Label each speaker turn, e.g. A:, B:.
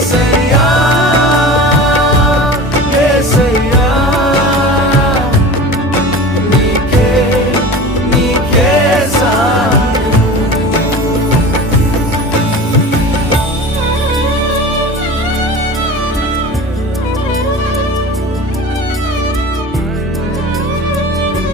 A: say.